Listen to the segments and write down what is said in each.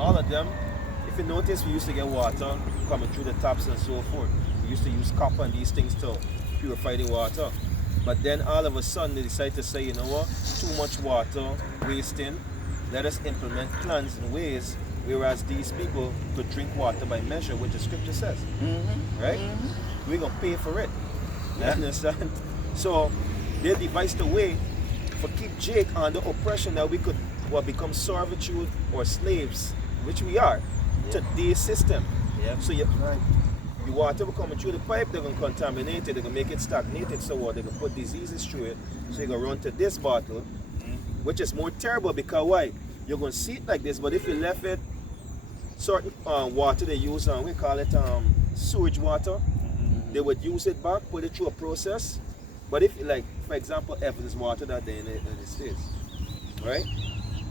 all of them, if you notice, we used to get water coming through the taps and so forth. We used to use copper and these things to purify the water. But then all of a sudden they decided to say, you know what, too much water wasting. Let us implement plans and ways whereas these people could drink water by measure, which the scripture says. Right? We're going to pay for it. You understand? So they devised a way for keep Jake under oppression that we could become servitude or slaves, which we are, to their system. So the water will come through the pipe, they're going to contaminate it, they're going to make it stagnated, so what? They're going to put diseases through it, so you're going to run to this bottle, which is more terrible because why? You're going to see it like this, but if you left it, certain water they use, we call it sewage water, they would use it back, put it through a process, but if, like, for example, Evans water that day in the States, right?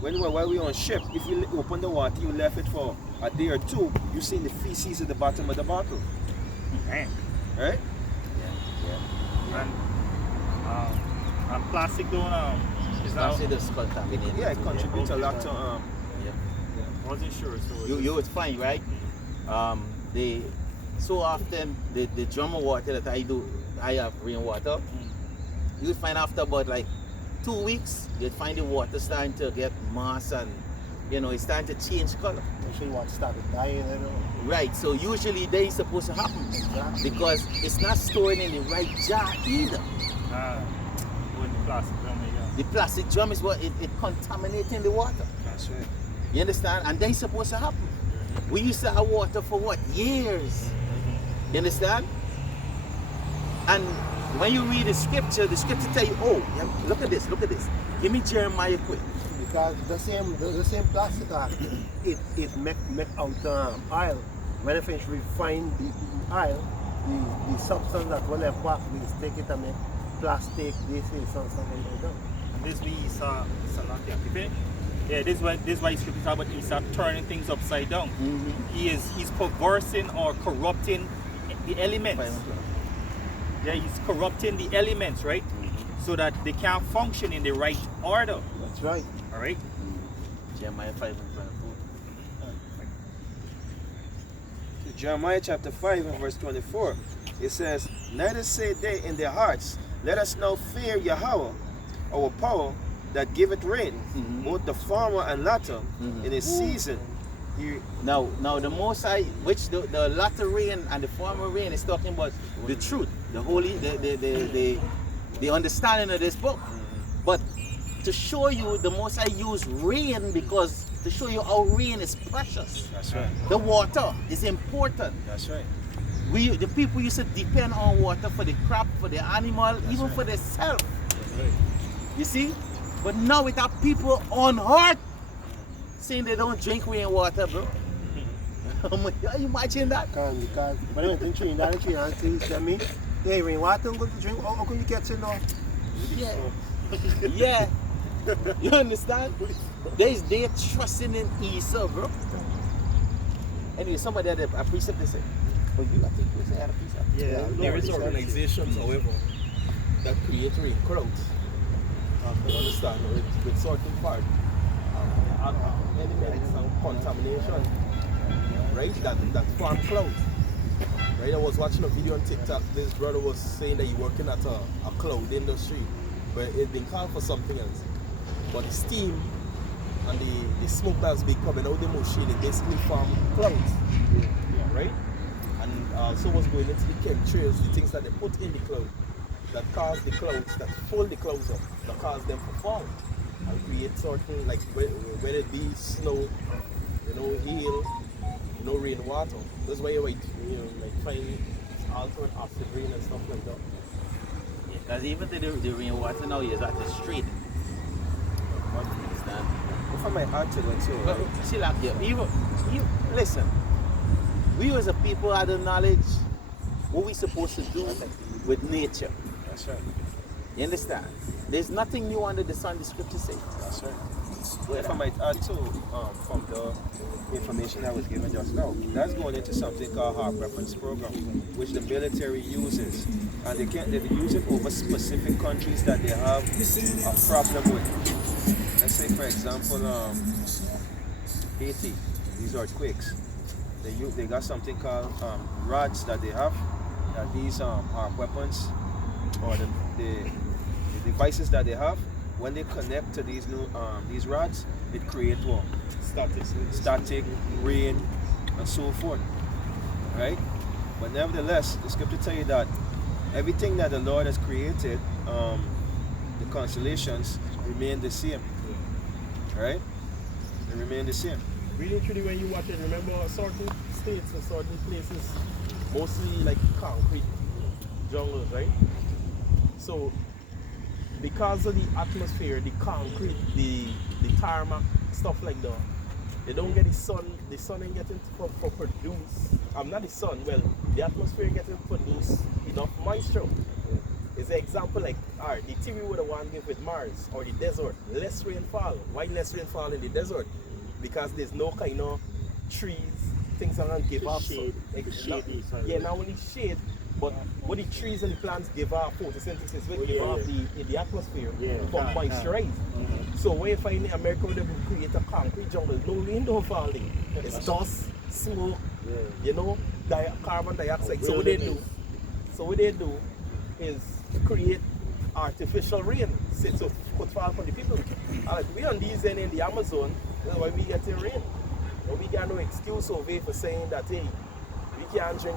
While we on ship, if you open the water, you left it for a day or two, you see the feces at the bottom of the bottle. Right? And plastic don't plastic is contaminated. Yeah, it contributes a lot to I wasn't sure. So you would find, right? They so often the drum of water that I have rainwater. You would find after about like 2 weeks, you'd find the water starting to get moss and it's starting to change color. Usually water started dying, Right, so usually that is supposed to happen because it's not stored in the right jar either. With the plastic drum, The plastic drum is what it contaminating the water. That's right. You understand? And that's supposed to happen. We used to have water for what? Years. You understand? And when you read the scripture tell you, oh, look at this. Give me Jeremiah quick. Because the same plastic it make out oil. When you finish refine the oil, the substance that will left back, we take it and make plastic, this is something like that. and this we Esau not activate. Yeah, this is why scripture talk about Esau turning things upside down. He's perversing or corrupting the elements. Yeah, he's corrupting the elements, right? So that they can't function in the right order. That's right. All right. Jeremiah 5 and 24. Jeremiah chapter 5 and verse 24. It says, neither say they in their hearts, let us now fear Yahweh, our power that giveth rain, both the former and latter, in a season. Now the Most High, which the latter rain and the former rain is talking about the truth, the holy, the understanding of this book. But to show you, the Most High used rain because to show you how rain is precious. That's right. The water is important. That's right. The people used to depend on water for the crop, for the animal, even for themselves. Right. You see? But now we have people on earth saying they don't drink rainwater, bro. You imagine that? Because when I went in Trinidad he said me, hey, rainwater, I'm going to drink. How can you catch it now? Yeah. You understand? They're trusting in Esau, bro. Anyway, somebody had a precept they say, but you, I think you had a precept. Yeah. There is organizations, however, that create rain clouds. You understand? With certain part. Elements and contamination. Right? That farm cloud. Right? I was watching a video on TikTok. This brother was saying that he's working at a cloud industry, but it's been called for something else. But the steam and the smoke that's been coming out of the machine, it basically form clouds. Right? And so what's going into the chemtrails, the things that they put in the cloud, that cause the clouds, that fold the clouds up, that cause them to form and create certain, like whether it be snow, hail, rainwater. That's why you like find alternate acid rain and stuff like that. Because even the rainwater now is at the street. Understand? If I might add to that too, right? See, like, you listen. We as a people had the knowledge what we supposed to do with nature. That's right. You understand? There's nothing new under the sun, the scripture says. That's right. Well, if I might add too, from the information that was given just now, that's going into something called Heart Preference Program, which the military uses, and they use it over specific countries that they have a problem with. Let's say, for example, Haiti. these earthquakes. They got something called rods that they have. That these are weapons or the devices that they have. When they connect to these rods, it creates what? Static, rain, and so forth. Right? But nevertheless, the scripture tell you that everything that the Lord has created, the constellations remain the same. Right? They remain the same. Really truly when you watch it, remember certain states or certain places, mostly like concrete jungles, right? So because of the atmosphere, the concrete, the tarmac, stuff like that, they don't get the sun ain't getting for produce. Not the sun, well, the atmosphere getting produce enough moisture. It's an example like, alright, the theory would have want to give with Mars or the desert, less rainfall. Why less rainfall in the desert? Because there's no kind of trees, things are going to give off shade, not only shade, but what the trees and the plants give off photosynthesis, will give off the atmosphere for moisturize. So when you find in America where they will create a concrete jungle, no rain don't fall in. It's dust, smoke, you know, carbon dioxide. So what they do is create artificial rain so could fall for the people. Like we on these end in the Amazon, that's why we get the rain. But we got no excuse over for saying that, hey, we can't drink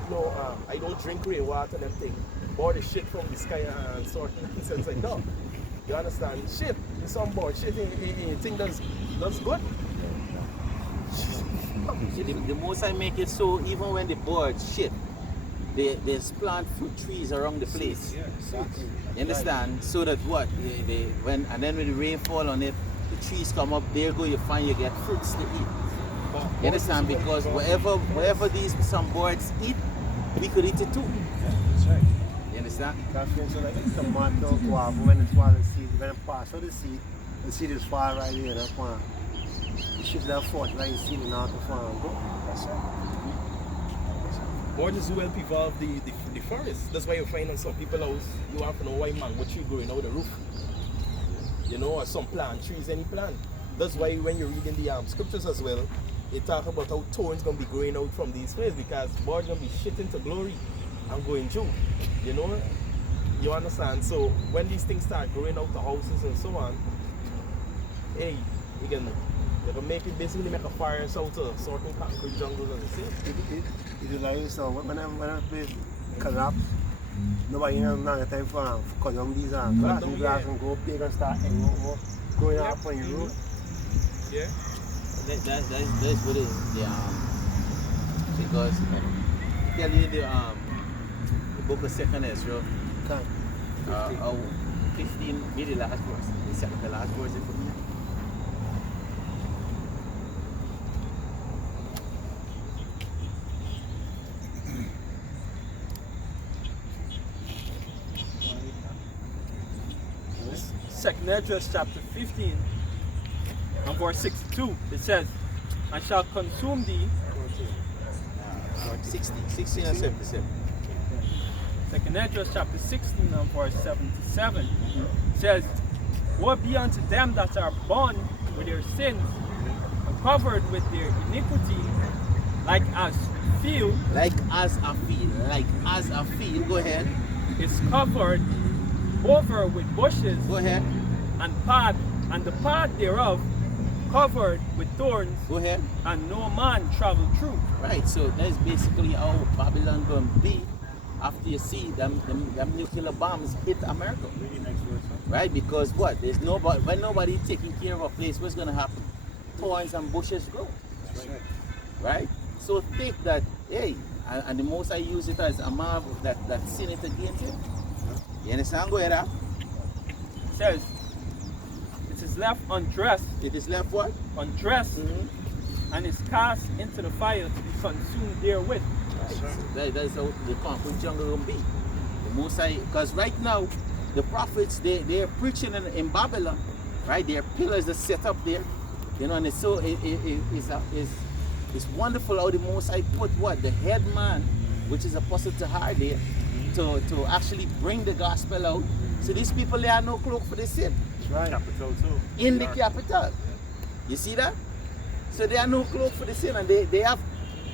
I don't drink rainwater and everything. Or the shit from the sky and sort of sense like that. You understand? Shit, it's on board. Shit, you think that's good? The most I make it so even when the birds shit, there's plant fruit trees around the place. Yeah, exactly. You understand? So that what? When the rain fall on it, the trees come up, there go you find you get fruits to eat. You understand? Because wherever some birds eat, we could eat it too. Yeah, that's right. You understand? That's when like tomato, guava, when it's fall the seed, when it pass out the seed is far right here in the farm. You shift that forth, like you see it now to farm, bro. That's right. Or just well evolve the forest. That's why you find on some people's house, you have to know why mango tree growing out the roof. You know, or some plant, trees, any plant. That's why when you're reading the scriptures as well, they talk about how thorns gonna be growing out from these places because birds gonna be shitting to glory and going through. You know? You understand? So when these things start growing out the houses and so on, hey, you can make it basically make a fire out of certain concrete jungles as I say. It is like so when I place collapse, nobody has no time for cut down these grass and go big and start going up on your roof. Yeah. That's what it is. Because tell you the book of Second Ezra, 15 be the last verse. The last verse is for me. Second Esdras chapter 15 and verse 62, it says, I shall consume thee. 16 and 77. Second Esdras chapter 16 and verse 77 says, woe be unto them that are born with their sins and covered with their iniquity, like as field. Like as a field. Go ahead. Is covered over with bushes. Go ahead. And the path thereof covered with thorns. Go ahead. And no man travel through. Right, so that's basically how Babylon gonna be after you see them nuclear bombs hit America. Right? Because what? There's nobody when nobody taking care of a place, what's gonna happen? Thorns and bushes grow. Right? So think that, hey, and the most I use it as a marvel that sin it against it. You understand? Go ahead. It says, it is left undressed. It is left what? Undressed, and is cast into the fire to be consumed therewith. Right. That's how the concrete jungle will be. The most because right now, the prophets, they're preaching in Babylon, right? There are pillars that set up there. You know, and it's so, it's wonderful how the Most High put what? The head man, which is Apostle Tahar there, to actually bring the gospel out. So these people, they have no cloak for the sin. That's right. Capital too. In the capital. You see that? So they are no cloak for the sin, and they have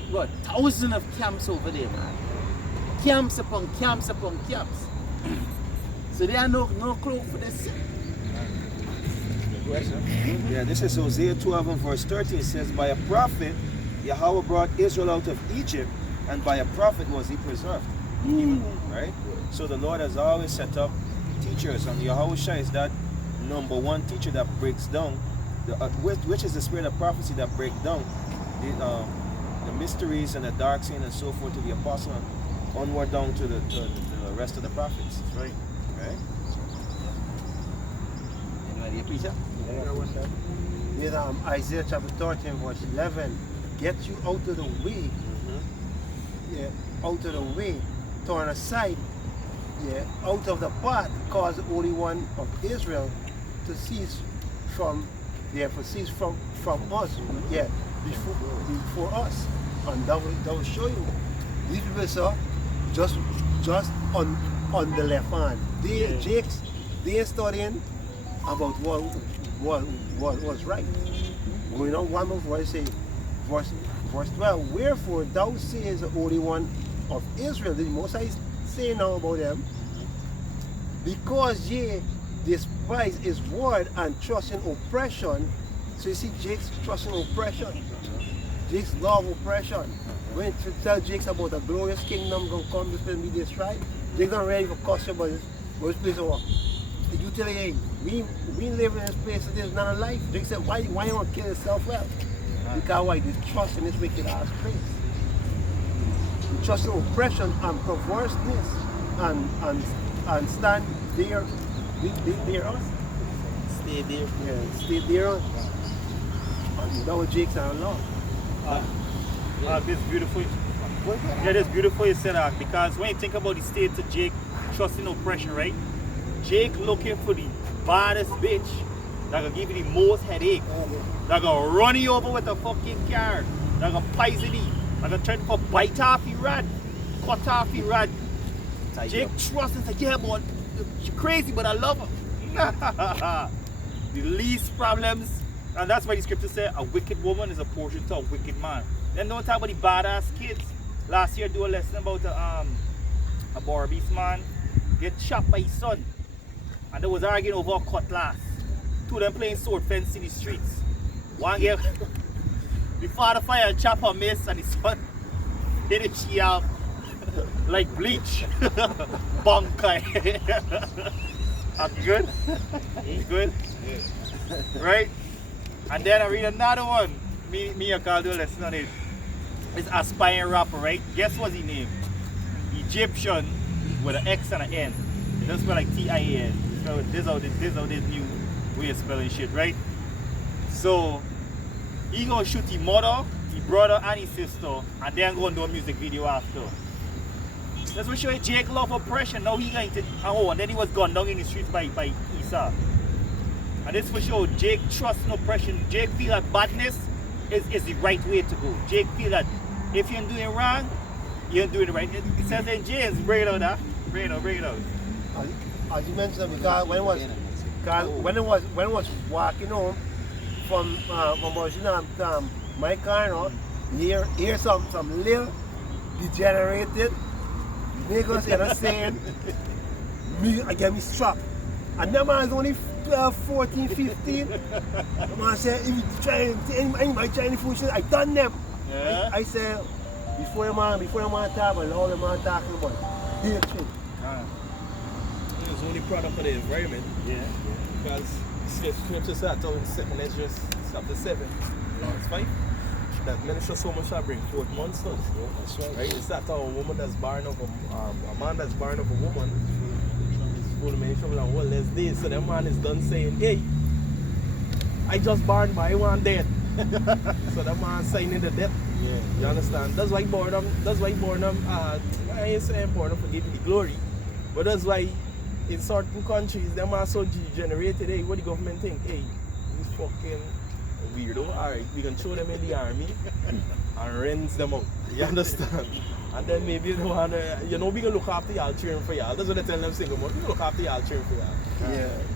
what, thousands of camps over there, man. Camps upon camps upon camps. So they are no cloak for the sin. Yeah, this is Hosea 12 and verse 13. It says, by a prophet Yahweh brought Israel out of Egypt, and by a prophet was he preserved. Right? So the Lord has always set up teachers, and Yahweh Shai is that number one teacher that breaks down, which is the spirit of prophecy that breaks down the mysteries and the dark scene and so forth to the apostle, and onward down to the rest of the prophets. Right. Right? Anybody a preacher? In Isaiah chapter 13, verse 11, get you out of the way, out of the way, turn aside, out of the path, cause the Holy One of Israel to cease from us, before us. And that will show you. These people saw just on the left hand. They studying about what was right. Going on one more verse, say, verse 12, wherefore thou sayest the Holy One of Israel, the Most High is saying now about them, because ye despise his word and trust in oppression. So you see Jake's trust in oppression. Jake's love oppression. When you tell Jake about the glorious kingdom going to come, this will be destroyed, Jake's not ready for caution about this place over. You tell him, hey, we live in this place that is not a life. Jake said, why you want to kill yourself? Well, because why? You trust in this wicked ass place. You trust in oppression and perverseness and stand there on. Stay there. Yeah, stay there on. And that was Jake's our law. This is beautiful. Yeah, that's beautiful you said that, because when you think about the state of Jake trusting oppression, right? Jake looking for the baddest bitch that gonna give you the most headache, that gonna run you over with a fucking car, that gonna poison you, that gonna try to bite off your rod, cut off your rod. Jake trusts and says, yeah, boy, she's crazy, but I love her. The least problems, and that's why the scripture says a wicked woman is a portion to a wicked man. Then don't talk about the badass kids. Last year, do a lesson about a Barbies man get shot by his son, and they was arguing over a cutlass. Two of them playing sword fence in the streets. One get the father fire a chopper miss, and his son hit it she out like bleach. Bonkai. Are you good? You good? Right? And then I read another one. Me and Carl do a lesson on it. It's aspiring rapper, right? Guess what's his name? Egyptian with an X and an N. It doesn't spell like T-I-A-N. So this is how this new way of spelling shit, right? So he gonna shoot his mother, his brother and his sister, and then go and do a music video after. That's what show you Jake love oppression. Now he going to and then he was gunned down in the streets by Esau. And this for sure, Jake trusts in oppression. Jake feel that badness is the right way to go. Jake feel that if you're doing wrong, you're doing it right. It says in James, bring it out, huh? Bring it out. As you mentioned, because when I was walking home from my car, hear some little degenerated niggas and saying me again me strapped. And that man is only 12, 14, 15. The man said, if you try anybody try any food shit, I done them. Yeah. I said, before the man talk about all the man talking about hatred. It was only product of the environment. Yeah. Because scripture said in 2nd Ezra chapter 7, verse 5, that minister so much shall bring forth monsters. Right? It's that a woman that's barren of a man that's barren of a woman is full of many trouble and one less days. So that man is done saying, hey, I just barren but I want dead. So that man signing the death. Yeah. You understand? That's why boredom, I ain't saying boredom for giving the glory, but that's why in certain countries them are so degenerated. Hey, what the government think? Hey, these fucking weirdo. Alright, we can throw them in the army and rinse them out. You understand? And then maybe they wanna, you know, we can look after y'all, cheering for y'all. That's what they tell them single month. We can look after y'all, cheering for y'all.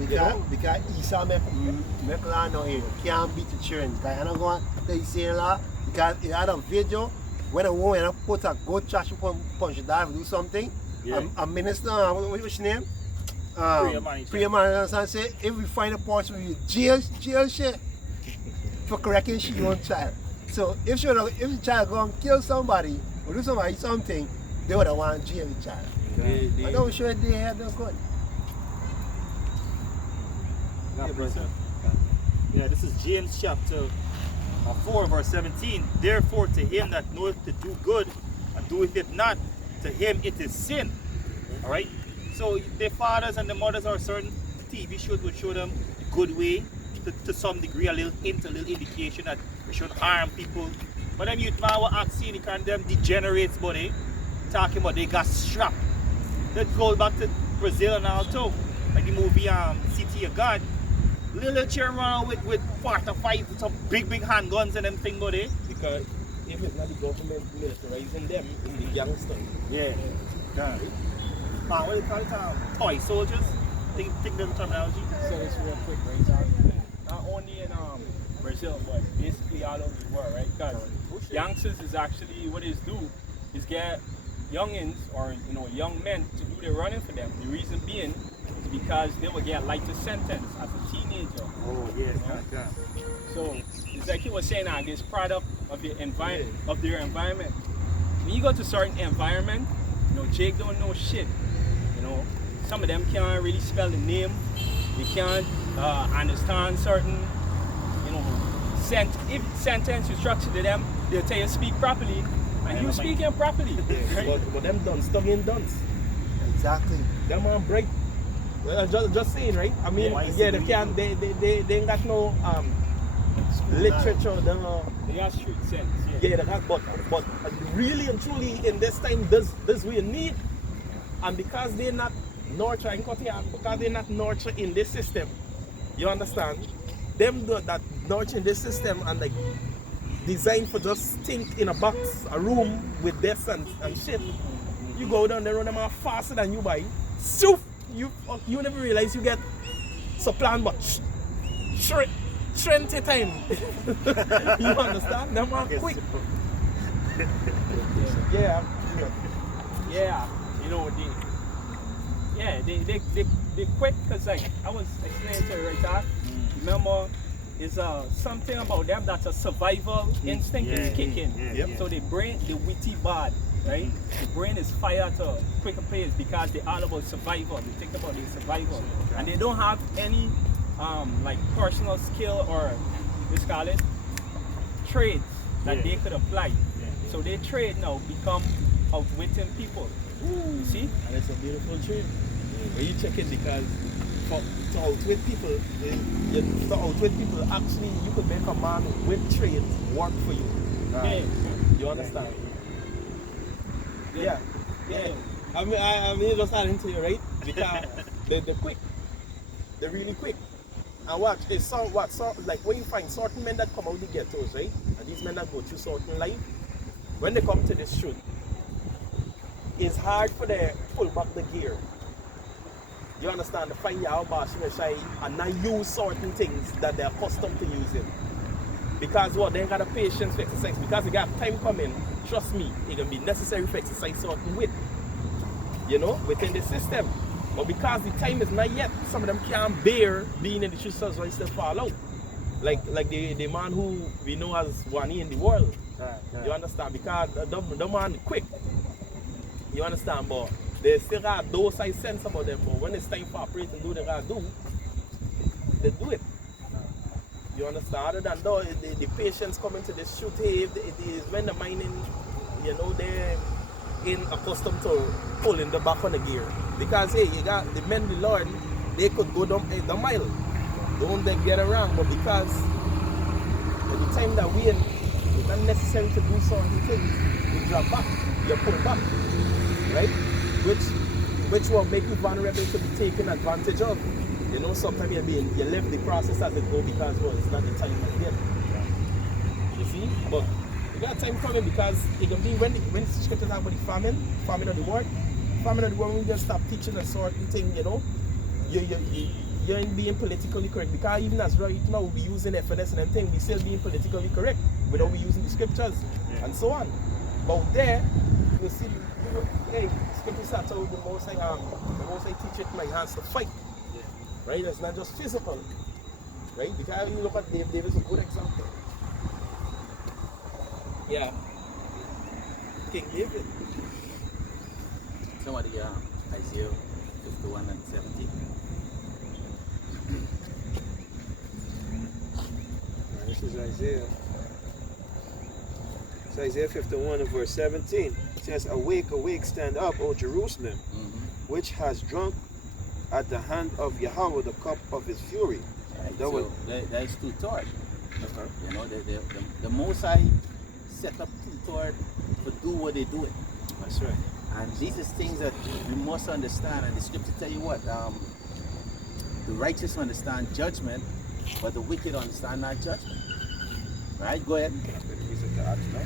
Yeah, because Isa make land out here. Can't beat the children. Because I'm not going to say a lot. Because he had a video when a woman put a good trash punch the dive do something. Yeah. A minister, what's his name? Priya Mani say if we find a person with jail shit for correcting she own child. So if the child go and kill somebody or do something, they would have want jail the child. I don't sure they had no gun. Yeah, this is James chapter 4 verse 17. Therefore to him that knoweth to do good and doeth it not, to him it is sin. Alright? So the fathers and the mothers are certain TV shows would show them the good way to some degree, a little hint, a little indication that we shouldn't harm people. But them youth man were acting, them degenerates, buddy, talking about they got strapped. Let's go back to Brazil and all too. Like the movie City of God. Little children run with 45 with some big handguns and them thing, buddy. Because if it's not the government militarizing them, it's the youngsters. Yeah. Yeah. What do you call it? Toy soldiers? Think the terminology. So it's real quick, right, John? Not only in Brazil, but basically all over the world, right? Because youngsters is actually what it do is get youngins or young men to do the running for them. The reason being is because they will get lighter sentence as a teenager. Oh yes, yeah. So it's like you were saying, this product of your environment, of their environment. When you go to certain environment, Jake don't know shit. Some of them can't really spell the name. They can't understand certain, sentence you structure to them. They'll tell you speak properly, and you speaking properly. Right? But them dunce, studying dunce. Exactly. Them on break. Well, just saying, right? I mean, they can't. They ain't got no literature. They got street sense. Yeah, they got. But really and truly, in this time, this we need, and because they're not nurtured, because they're not nurtured in this system, you understand? Them that nurture in this system and like designed for just think in a box, a room with desks and shit. You go down there, run them off faster than you buy. So you never realize you get supplant, but strength time. You understand? Them are quick. Yeah. They quick because like I was explaining to you right there. Remember, it's something about them that's a survival instinct is kicking. So the brain, the witty bad, right? The brain is fired to quicker pace because they're all about survival. They think about their survival, and they don't have any like personal skill or let's call it trades that they could apply. So their trade now become outwitting people. You see? And it's a beautiful trade. When you check it, because to outwit people, actually you could make a man with trade work for you. You understand? Yeah. I mean just adding to you, right? Because they're quick. They're really quick. And watch, like when you find certain men that come out the ghettos, right? And these men that go through certain life, when they come to this shoot, it's hard for them to pull back the gear. You understand? To find your boss and not use certain things that they're accustomed to using. Because what? They ain't got the patience for exercise. Because they got time coming, trust me, it can be necessary for exercise certain weight. Within the system. But because the time is not yet, some of them can't bear being in the streets, so they still fall out. Like the man who we know as Wani in the world. You understand? Because the man quick. You understand? But they still got those side sense about them. But when it's time for operate and do what they gotta do, they do it. You understand? Other than that, the patients coming to the shoot, it is when the mining, they're accustomed to pulling the back on the gear. Because you got the men we learn, they could go down the mile. Don't they get around? But because at the time that we in, it's not necessary to do certain things. You drop back, you pull back. Right? Which will make you vulnerable to be taken advantage of. You know, sometimes you live the process as it go because well, it's not the time yet. You see? But you got time coming because it can be when the scripture talk about the famine of the world, when we just stop teaching a certain thing, you know, you ain't being politically correct because even as right now we using FNS and them thing, we still being politically correct without we using the scriptures and so on. But there, you see, hey, scripture starts out the most I teach it my hands to fight. Right? It's not just physical. Right? Because when you look at David is a good example. Yeah. King David. Somebody Isaiah 51 and 17. This is Isaiah. It's Isaiah 51 and verse 17. It says, Awake, awake, stand up, O Jerusalem, which has drunk at the hand of Yahweh the cup of his fury. Right. That was, There is two thoughts. You know, the Most High set up two thoughts to do what they're doing. that's right. And these are things that we must understand. And the scripture tell you what, the righteous understand judgment, but the wicked understand not judgment. Right? Go ahead.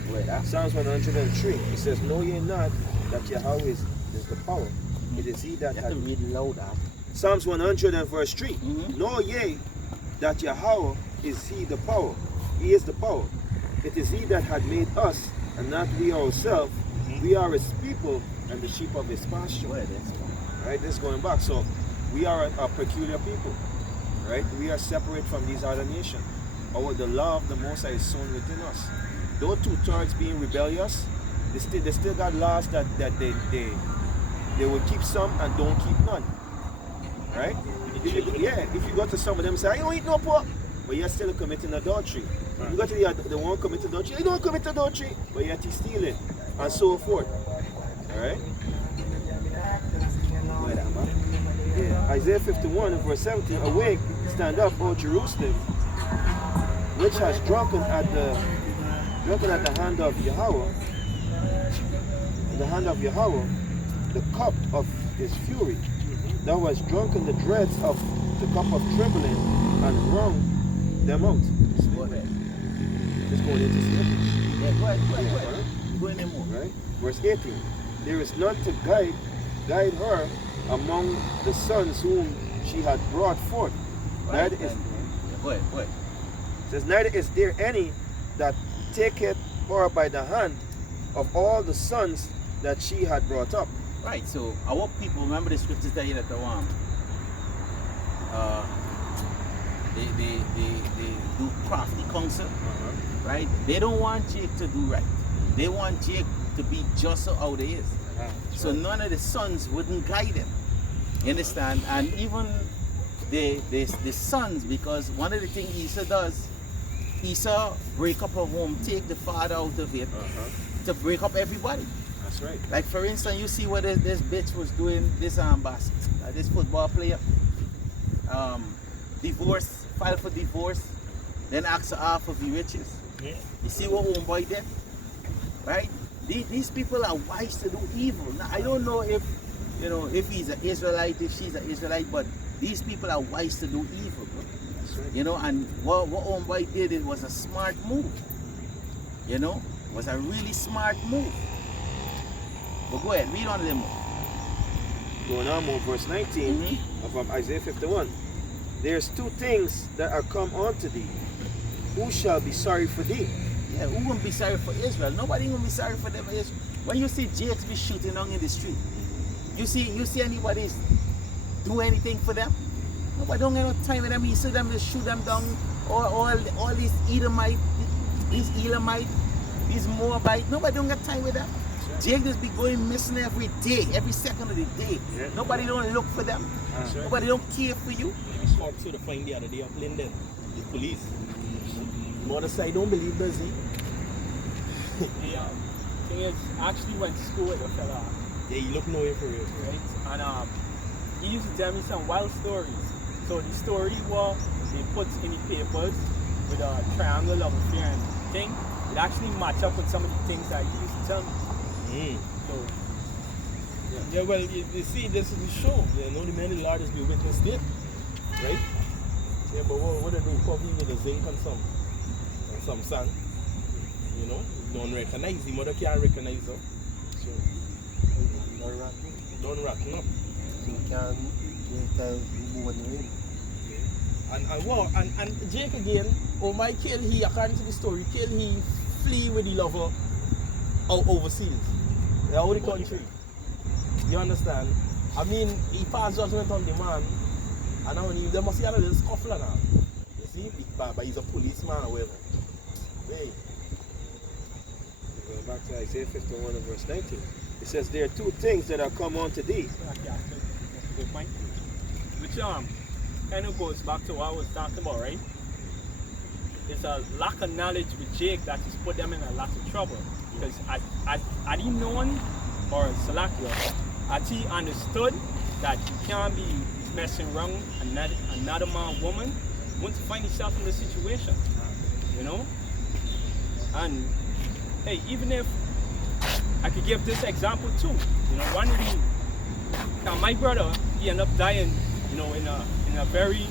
Go ahead. Psalms 103. It says, Know ye not that Yahweh is the power. It is he that You have to read louder. Psalms 100 and verse 3. Know ye that Yahweh is he the power. He is the power. It is he that had made us, and not we ourselves. We are his people and the sheep of his pasture. Right? This is going back. So we are a peculiar people. Right? We are separate from these other nations. The law of the Most High is sown within us. Those two-thirds being rebellious, they still got laws that they will keep some and don't keep none. Right? If you go to some of them and say, I don't eat no pork, but you're still committing adultery. If you go to the one committing adultery, you don't commit adultery, but yet he's stealing, and so forth. Alright? Yeah. Isaiah 51 and verse 17, Awake, stand up, O Jerusalem, which has drunken at the hand of Yahweh, the cup of his fury. Thou hast drunken the dregs of the cup of trembling and wrung them out. Go ahead. It's going into slavery. Yeah, go ahead. Go in there more. Right? Verse 18. There is none to guide her among the sons whom she had brought forth. Right. Neither is, Go ahead. it says, neither is there any that taketh her by the hand of all the sons that she had brought up. Right, so our people, remember the scriptures tell you that they do crafty counsel, right? They don't want Jake to do right. They want Jake to be just how they is. So none of the sons wouldn't guide him. You understand? And even the sons, because one of the things Esau does, Esau break up a home, take the father out of it, to break up everybody. That's right. Like for instance, you see what this bitch was doing, this this football player, filed for divorce, then asked her half of the riches. Yeah. You see what homeboy did? Right? These people are wise to do evil. Now, I don't know if he's an Israelite, if she's an Israelite, but these people are wise to do evil, bro. That's right. You know, and what homeboy did, it was a smart move. You know, it was a really smart move. But go ahead, read on a little more. Going on more, verse 19 of Isaiah 51. There's two things that are come unto thee. Who shall be sorry for thee? Yeah, who gonna be sorry for Israel? Nobody gonna be sorry for them. When you see Jakes be shooting down in the street, you see anybody do anything for them? Nobody don't have no time with them. You see them just shoot them down. All these Edomite, these Moabite. Nobody don't got time with them. Jake just be going missing every day, every second of the day. Yeah. Nobody don't look for them. That's right. Nobody don't care for you. We spoke to the find the other day of Linden, the police. Mother side don't believe busy. The thing is, I actually went to school with a fella, Yeah, you look nowhere for real. right? And he used to tell me some wild stories. So the story was they put in the papers with a triangle of a fear and thing. It actually match up with some of the things that he used to tell me. So Yeah, well, you see, this is the show. You know, the man, the Lord is be witness there. right? Yeah, but what they do? Cover him with the zinc and some sand. You know, you don't recognize him, mother can't recognize him. So don't rotten up. You can tell woman in. And Jake again, oh my kill he, according to the story, kill he flee with the lover out overseas. Out of the country. You understand? I mean, he passed judgment on the man, and now there must be a little scuffle now. You see? But he's a policeman or whatever. Hey. Going back to Isaiah 51 and verse 19. It says there are two things that are come unto thee. Yeah, good point. Which kind of goes back to what I was talking about, right? It's a lack of knowledge with Jake that has put them in a lot of trouble. Because had he known, or Salakia, had he understood that you can't be messing around another man, woman, wouldn't find himself in this situation, you know? And hey, even if I could give this example too, you know, one of the, my brother, he ended up dying, you know, in a very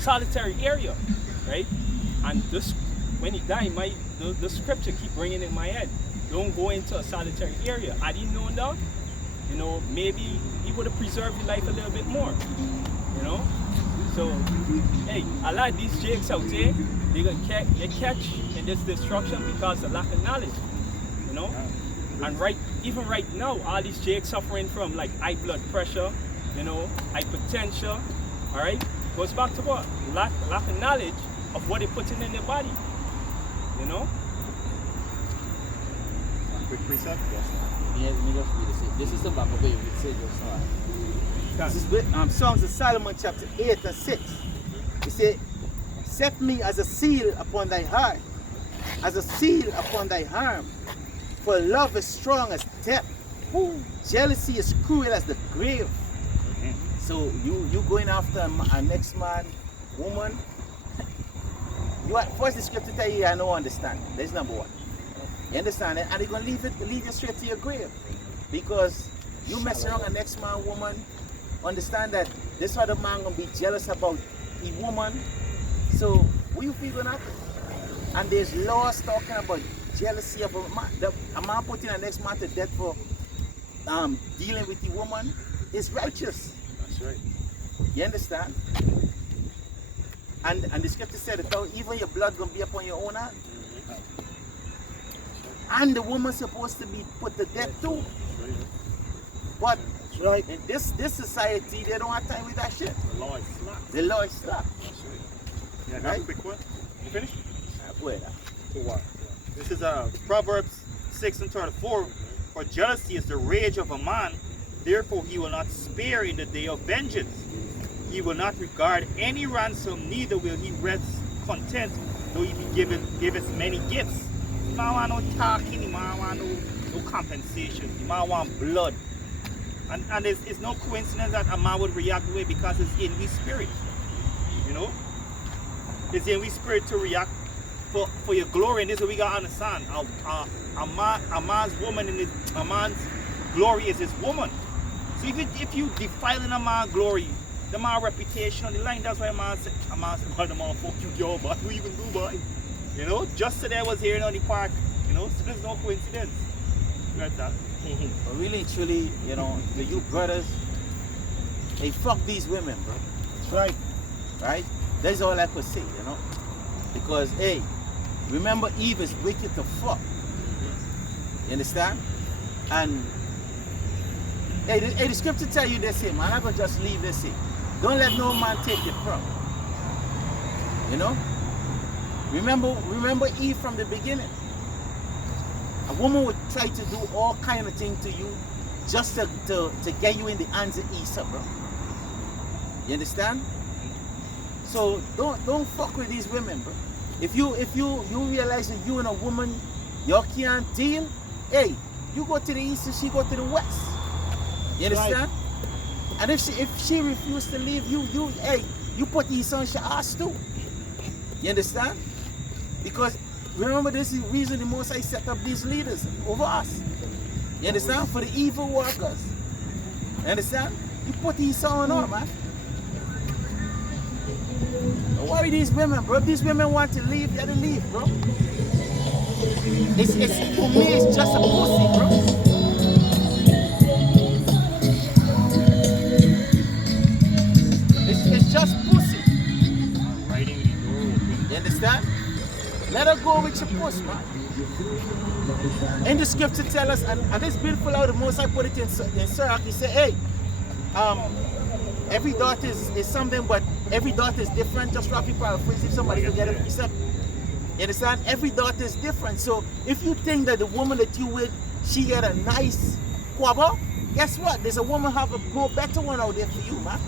solitary area, right? And this, when he died, the scripture keep ringing in my head. Don't go into a solitary area. Had he known that, you know, maybe he would have preserved his life a little bit more, you know? So, hey, a lot of these jakes out there, they're going to get catch in this destruction because of lack of knowledge, you know? And even right now, all these jakes suffering from like high blood pressure, you know, hypertension, all right? Goes back to what? Lack of knowledge of what they're putting in their body, you know? Quick precept? Yes. Yeah, let me just read this. This is the back of it. We say just now. This is with Songs of Solomon chapter 8 and 6. He said, set me as a seal upon thy heart, as a seal upon thy arm. For love is strong as death. Jealousy is cruel as the grave. So you going after a next man, woman. First the scripture tell you I don't understand. That's number one. You understand it? And they're gonna lead you straight to your grave. Because you mess around a next man, woman, understand that this other man gonna be jealous about the woman. So what you feel gonna happen? And there's laws talking about jealousy of a man putting the next man to death for dealing with the woman is righteous. That's right. You understand? And the scripture said that even your blood gonna be upon your own hand. And the woman's supposed to be put to death too. But Right. in this society, they don't have time with that shit. The law is slack. The law is slap. Yeah, Right. quick one. You finished? To what? This is Proverbs 6 and 34. For jealousy is the rage of a man, therefore he will not spare in the day of vengeance. He will not regard any ransom, neither will he rest content, though he be giveth many gifts. He might want no talking, he might want no compensation, he might want blood. And it's no coincidence that a man would react the way because it's in his spirit. You know? It's in his spirit to react for your glory, and this is what we gotta understand. A man's woman and a man's glory is his woman. So if you defiling a man's glory, the man's reputation on the line, that's why a man say, well, the man fuck you, yo, but what you can do, boy? You know, just today I was here on the park, you know, so there's no coincidence. You got that? But really, truly, you know, the you brothers, hey, fuck these women, bro. That's right. Right? That's all I could say, you know. Because, hey, remember Eve is wicked to fuck. You understand? And, hey, the scripture tell you this here, man. I'm gonna just leave this here. Don't let no man take your crown. You know? Remember Eve from the beginning. A woman would try to do all kind of things to you just to get you in the hands of Esau, bro. You understand? So don't fuck with these women, bro. If you realize that you and a woman, you can't deal, hey, you go to the east and she go to the west. You understand? Right. And if she refused to leave you put Esau on your ass too. You understand? Because remember, this is the reason the Most High set up these leaders over us. You understand? For the evil workers. You understand? You put these on up, man. Don't worry these women, bro. If these women want to leave, let them leave, bro. It's for me, it's just a pussy, bro. It's just pussy. Riding with the door open. You understand? Let her go with your puss, man. In the scripture tell us, and it's beautiful how the Most High put it in Sirach. He said, hey, every daughter is something, but every daughter is different. Just roughly paraphrase if somebody forget it. He said, you understand? Every daughter is different. So if you think that the woman that you with, she get a nice quabba, guess what? There's a woman have a more better one out there for you, man.